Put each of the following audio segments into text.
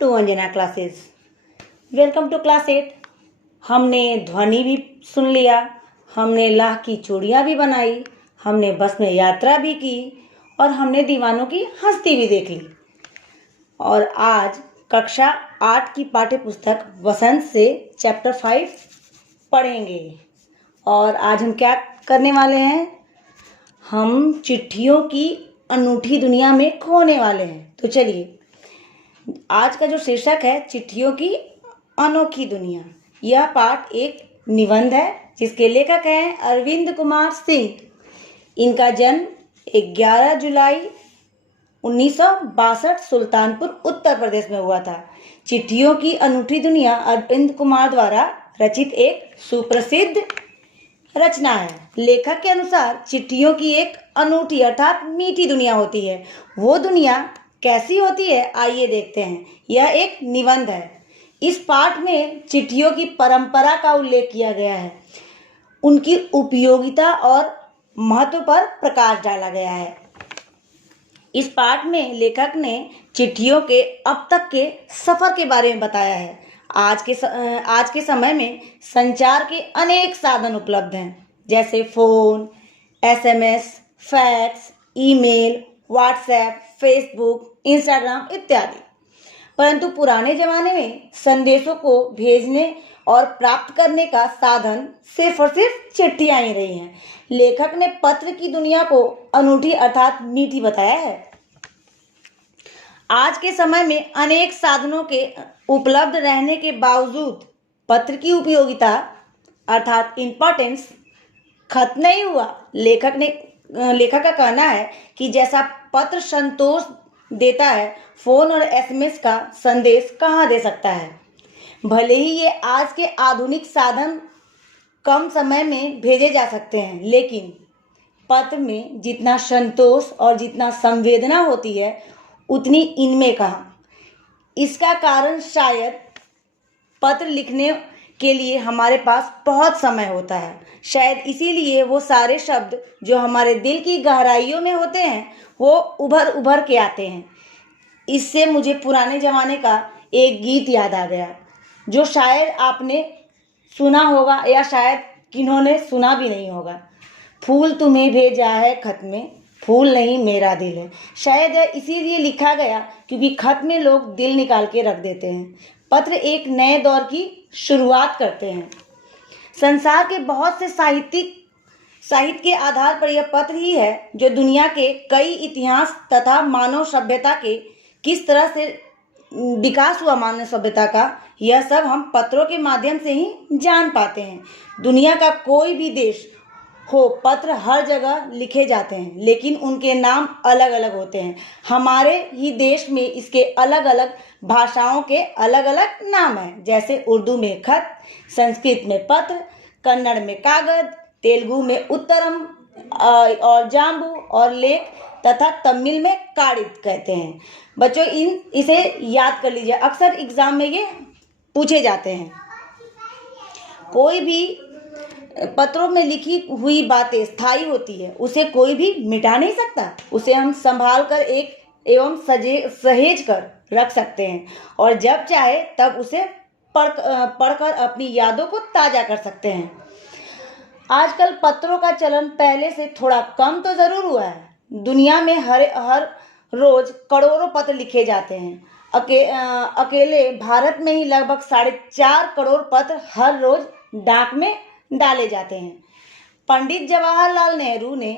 To Anjana classes. Welcome to class 8। हमने ध्वनि भी सुन लिया, हमने लाह की चूड़ियाँ भी बनाई, हमने बस में यात्रा भी की और हमने दीवानों की हस्ती भी देख ली। और आज कक्षा 8 की पाठ्य पुस्तक वसंत से चैप्टर 5 पढ़ेंगे। और आज हम क्या करने वाले हैं? हम चिट्ठियों की अनूठी दुनिया में खोने वाले हैं। तो चलिए, आज का जो शीर्षक है चिट्ठियों की अनोखी दुनिया, यह पाठ एक निबंध है जिसके लेखक हैं अरविंद कुमार सिंह। इनका जन्म 11 जुलाई 1962 सुल्तानपुर उत्तर प्रदेश में हुआ था। चिट्ठियों की अनूठी दुनिया अरविंद कुमार द्वारा रचित एक सुप्रसिद्ध रचना है। लेखक के अनुसार चिट्ठियों की एक अनूठी अर्थात मीठी दुनिया होती है। वो दुनिया कैसी होती है, आइए देखते हैं। यह एक निबंध है। इस पाठ में चिट्ठियों की परंपरा का उल्लेख किया गया है, उनकी उपयोगिता और महत्व पर प्रकाश डाला गया है। इस पाठ में लेखक ने चिट्ठियों के अब तक के सफर के बारे में बताया है। आज के समय में संचार के अनेक साधन उपलब्ध हैं, जैसे phone, SMS, fax, email, WhatsApp, Facebook, Instagram इत्यादि। परंतु पुराने जमाने में संदेशों को भेजने और प्राप्त करने का साधन सिर्फ और सिर्फ चिट्ठियां ही रही हैं। लेखक ने पत्र की दुनिया को अनूठी अर्थात मीठी बताया है। आज के समय में अनेक साधनों के उपलब्ध रहने के बावजूद पत्र की उपयोगिता अर्थात इम्पोर्टेंस खत्म नहीं हुआ। लेखक का कहना है कि जैसा पत्र संतोष देता है, फोन और एसएमएस का संदेश कहाँ दे सकता है। भले ही ये आज के आधुनिक साधन कम समय में भेजे जा सकते हैं, लेकिन पत्र में जितना संतोष और जितना संवेदना होती है उतनी इनमें कहाँ। इसका कारण शायद पत्र लिखने के लिए हमारे पास बहुत समय होता है। शायद इसीलिए वो सारे शब्द जो हमारे दिल की गहराइयों में होते हैं वो उभर के आते हैं। इससे मुझे पुराने ज़माने का एक गीत याद आ गया, जो शायद आपने सुना होगा या शायद किन्होंने सुना भी नहीं होगा। फूल तुम्हें भेजा है खत में, फूल नहीं मेरा दिल है। शायद इसीलिए लिखा गया क्योंकि खत में लोग दिल निकाल के रख देते हैं। पत्र एक नए दौर की शुरुआत करते हैं। संसार के बहुत से साहित्य के आधार पर यह पत्र ही है जो दुनिया के कई इतिहास तथा मानव सभ्यता के किस तरह से विकास हुआ, मानव सभ्यता का, यह सब हम पत्रों के माध्यम से ही जान पाते हैं। दुनिया का कोई भी देश हो, पत्र हर जगह लिखे जाते हैं, लेकिन उनके नाम अलग अलग होते हैं। हमारे ही देश में इसके अलग अलग भाषाओं के अलग अलग नाम हैं, जैसे उर्दू में खत, संस्कृत में पत्र, कन्नड़ में कागज, तेलुगु में उत्तरम और जाम्बू और लेख तथा तमिल में काडित कहते हैं। बच्चों इसे याद कर लीजिए, अक्सर एग्जाम में ये पूछे जाते हैं। कोई भी पत्रों में लिखी हुई बातें स्थायी होती है, उसे कोई भी मिटा नहीं सकता। उसे हम संभाल कर एवं सहेज कर रख सकते हैं और जब चाहे तब उसे पढ़कर अपनी यादों को ताज़ा कर सकते हैं। आजकल पत्रों का चलन पहले से थोड़ा कम तो ज़रूर हुआ है। दुनिया में हर रोज़ करोड़ों पत्र लिखे जाते हैं। अकेले भारत में ही लगभग 4.5 करोड़ पत्र हर रोज़ डाक में डाले जाते हैं। पंडित जवाहरलाल नेहरू ने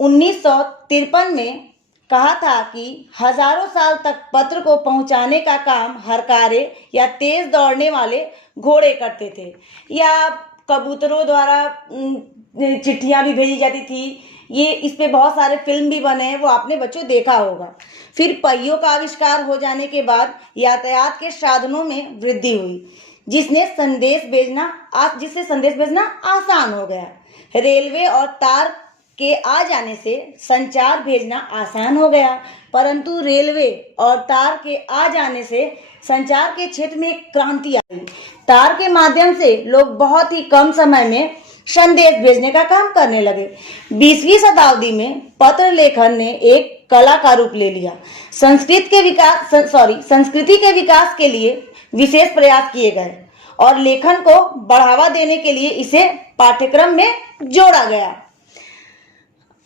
1953 में कहा था कि हजारों साल तक पत्र को पहुंचाने का काम हरकारे या तेज दौड़ने वाले घोड़े करते थे, या कबूतरों द्वारा चिट्ठियां भी भेजी जाती थी। ये इस पे बहुत सारे फिल्म भी बने हैं, वो आपने बच्चों देखा होगा। फिर पहियों का आविष्कार हो जाने के बाद यातायात के साधनों में वृद्धि हुई, जिससे संदेश भेजना आसान हो गया। रेलवे और तार के आ जाने से संचार भेजना आसान हो गया, परंतु रेलवे और तार के आ जाने से संचार के क्षेत्र में एक क्रांति आई। तार के माध्यम से लोग बहुत ही कम समय में संदेश भेजने का काम करने लगे। 20वीं शताब्दी में पत्र लेखन ने एक कला का रूप ले लिया। संस्कृति के विकास के लिए विशेष प्रयास किए गए और लेखन को बढ़ावा देने के लिए इसे पाठ्यक्रम में जोड़ा गया,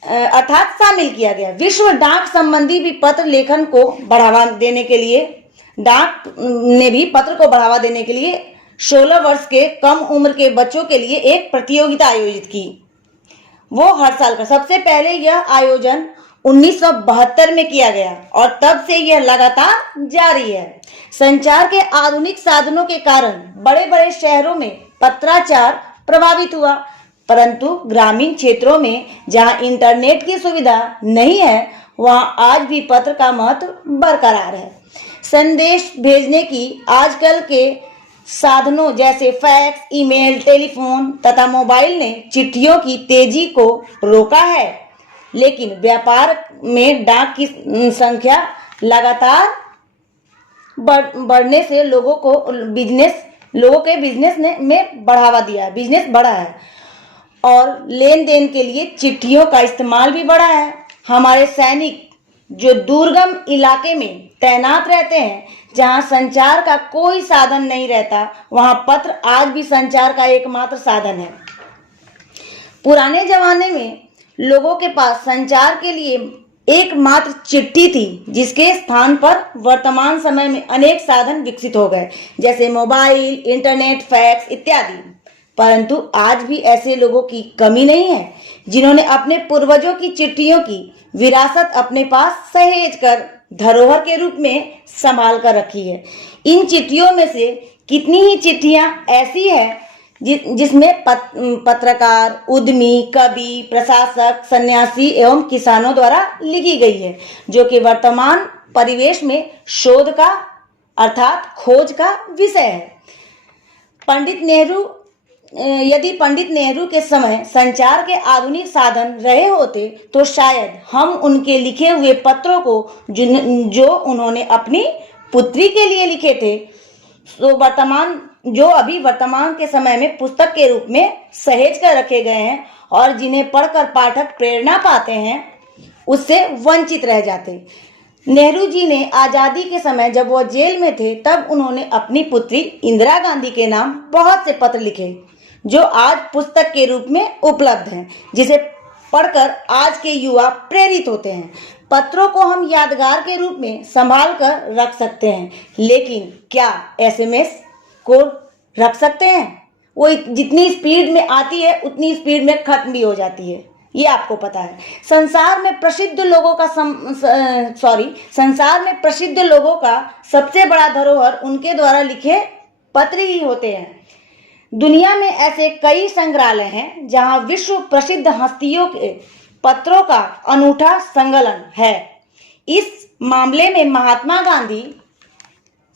अर्थात शामिल किया गया। विश्व डाक संबंधी भी पत्र लेखन को बढ़ावा देने के लिए, डाक ने भी पत्र को बढ़ावा देने के लिए 16 वर्ष के कम उम्र के बच्चों के लिए एक प्रतियोगिता आयोजित की। वो हर साल का, सबसे पहले यह आयोजन 1972 में किया गया और तब से यह लगातार जारी है। संचार के आधुनिक साधनों के कारण बड़े बड़े शहरों में पत्राचार प्रभावित हुआ, परंतु ग्रामीण क्षेत्रों में जहां इंटरनेट की सुविधा नहीं है वहां आज भी पत्र का महत्व बरकरार है। संदेश भेजने की आजकल के साधनों जैसे फैक्स, ईमेल, टेलीफोन तथा मोबाइल ने चिट्ठियों की तेजी को रोका है, लेकिन व्यापार में डाक की संख्या लगातार बढ़ने से लोगों के बिजनेस में बढ़ावा दिया, बिजनेस बढ़ा है और लेन देन के लिए चिट्ठियों का इस्तेमाल भी बढ़ा है। हमारे सैनिक जो दुर्गम इलाके में तैनात रहते हैं, जहां संचार का कोई साधन नहीं रहता, वहां पत्र आज भी संचार का एकमात्र साधन है। पुराने जमाने में लोगों के पास संचार के लिए एकमात्र चिट्ठी थी, जिसके स्थान पर वर्तमान समय में अनेक साधन विकसित हो गए जैसे मोबाइल, इंटरनेट, फैक्स इत्यादि। परंतु आज भी ऐसे लोगों की कमी नहीं है जिन्होंने अपने पूर्वजों की चिट्ठियों की विरासत अपने पास सहेज कर धरोहर के रूप में संभाल कर रखी है। इन चिट्ठियों में से कितनी ही चिट्ठियां ऐसी है जिसमें पत्रकार, उद्यमी, कवि, प्रशासक, सन्यासी एवं किसानों द्वारा लिखी गई है, जो कि वर्तमान परिवेश में शोध का अर्थात खोज का विषय है। यदि पंडित नेहरू के समय संचार के आधुनिक साधन रहे होते तो शायद हम उनके लिखे हुए पत्रों को जो उन्होंने अपनी पुत्री के लिए लिखे थे, जो अभी वर्तमान के समय में पुस्तक के रूप में सहेज कर रखे गए हैं और जिन्हें पढ़कर पाठक प्रेरणा पाते हैं, उससे वंचित रह जाते। नेहरू जी ने आज़ादी के समय जब वह जेल में थे तब उन्होंने अपनी पुत्री इंदिरा गांधी के नाम बहुत से पत्र लिखे जो आज पुस्तक के रूप में उपलब्ध हैं, जिसे पढ़कर आज के युवा प्रेरित होते हैं। पत्रों को हम यादगार के रूप में संभाल कर रख सकते हैं, लेकिन क्या एसएमएस को रख सकते हैं? वो जितनी स्पीड में आती है उतनी स्पीड में खत्म भी हो जाती है, ये आपको पता है। संसार में प्रसिद्ध लोगों का सबसे बड़ा धरोहर उनके द्वारा लिखे पत्र ही होते हैं। दुनिया में ऐसे कई संग्रहालय हैं जहां विश्व प्रसिद्ध हस्तियों के पत्रों का अनूठा संकलन है। इस मामले में महात्मा गांधी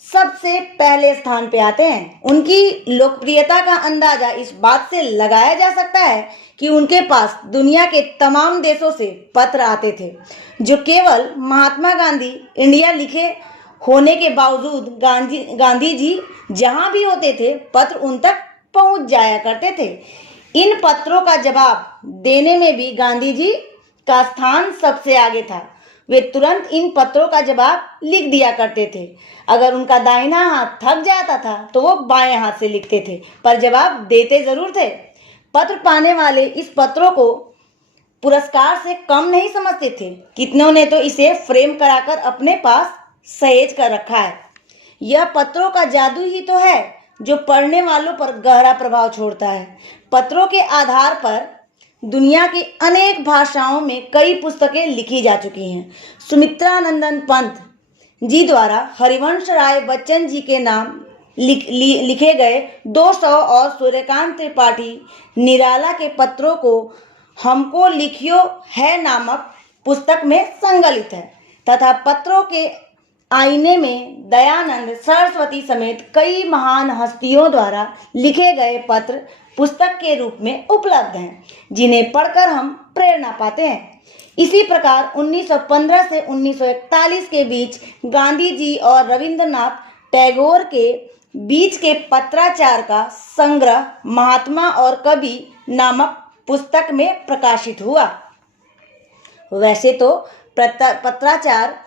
सबसे पहले स्थान पे आते हैं। उनकी लोकप्रियता का अंदाजा इस बात से लगाया जा सकता है कि उनके पास दुनिया के तमाम देशों से पत्र आते थे, जो केवल महात्मा गांधी इंडिया लिखे होने के बावजूद गांधी जी जहां भी होते थे पत्र उन तक पहुंच जाया करते थे। इन पत्रों का जवाब देने में भी गांधी जी का स्थान सबसे आगे था। वे तुरंत इन पत्रों का जवाब लिख दिया करते थे। अगर उनका दाहिना हाथ थक जाता था तो वो बाएं हाथ से लिखते थे, पर जवाब देते जरूर थे। पत्र पाने वाले इस पत्रों को पुरस्कार से कम नहीं समझते थे। कितनों ने तो इसे फ्रेम कराकर अपने पास सहेज कर रखा है। यह पत्रों का जादू ही तो है जो पढ़ने वालों पर गहरा प्रभाव छोड़ता है। पत्रों के आधार पर दुनिया की अनेक भाषाओं में कई पुस्तकें लिखी जा चुकी हैं। सुमित्रानंदन पंत जी द्वारा हरिवंश राय बच्चन जी के नाम लिखे गए 200 और सूर्यकांत त्रिपाठी निराला के पत्रों को हमको लिखियो है नामक पुस्तक में संकलित है, तथा पत्रों के आईने में दयानंद सरस्वती समेत कई महान हस्तियों द्वारा लिखे गए पत्र पुस्तक के रूप में उपलब्ध हैं, जिन्हें पढ़कर हम प्रेरणा पाते हैं। इसी प्रकार 1915 से 1941 के बीच गांधी जी और रविंद्रनाथ टैगोर के बीच के पत्राचार का संग्रह महात्मा और कवि नामक पुस्तक में प्रकाशित हुआ। वैसे तो पत्राचार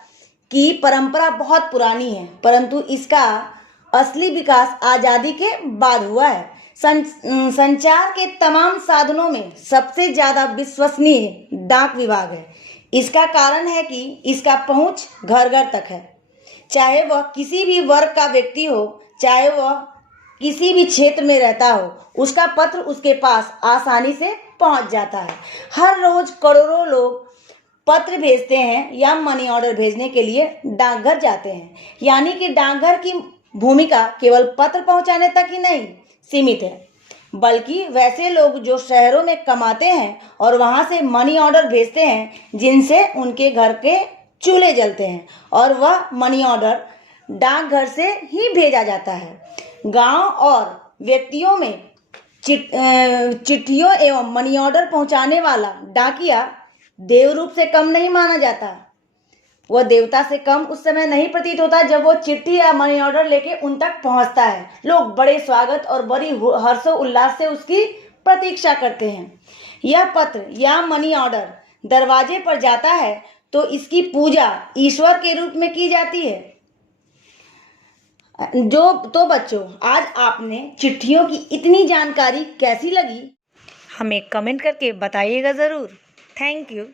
की परंपरा बहुत पुरानी है, परंतु इसका असली विकास आज़ादी के बाद हुआ है। संचार के तमाम साधनों में सबसे ज़्यादा विश्वसनीय डाक विभाग है। इसका कारण है कि इसका पहुंच घर घर तक है। चाहे वह किसी भी वर्ग का व्यक्ति हो, चाहे वह किसी भी क्षेत्र में रहता हो, उसका पत्र उसके पास आसानी से पहुंच जाता है। हर रोज करोड़ों लोग पत्र भेजते हैं या मनी ऑर्डर भेजने के लिए डाकघर जाते हैं। यानी कि डाकघर की भूमिका केवल पत्र पहुंचाने तक ही नहीं सीमित है, बल्कि वैसे लोग जो शहरों में कमाते हैं और वहां से मनी ऑर्डर भेजते हैं, जिनसे उनके घर के चूल्हे जलते हैं, और वह मनी ऑर्डर डाकघर से ही भेजा जाता है। गांव और व्यक्तियों में चिट्ठियों एवं मनी ऑर्डर पहुंचाने वाला डाकिया देव रूप से कम नहीं माना जाता। वह देवता से कम उस समय नहीं प्रतीत होता जब वो चिट्ठी या मनी ऑर्डर लेके उन तक पहुंचता है। लोग बड़े स्वागत और बड़ी हर्षो उल्लास से उसकी प्रतीक्षा करते हैं। यह पत्र या मनी ऑर्डर दरवाजे पर जाता है तो इसकी पूजा ईश्वर के रूप में की जाती है। तो बच्चों, आज आपने चिट्ठियों की इतनी जानकारी कैसी लगी, हमें कमेंट करके बताइएगा ज़रूर। Thank you.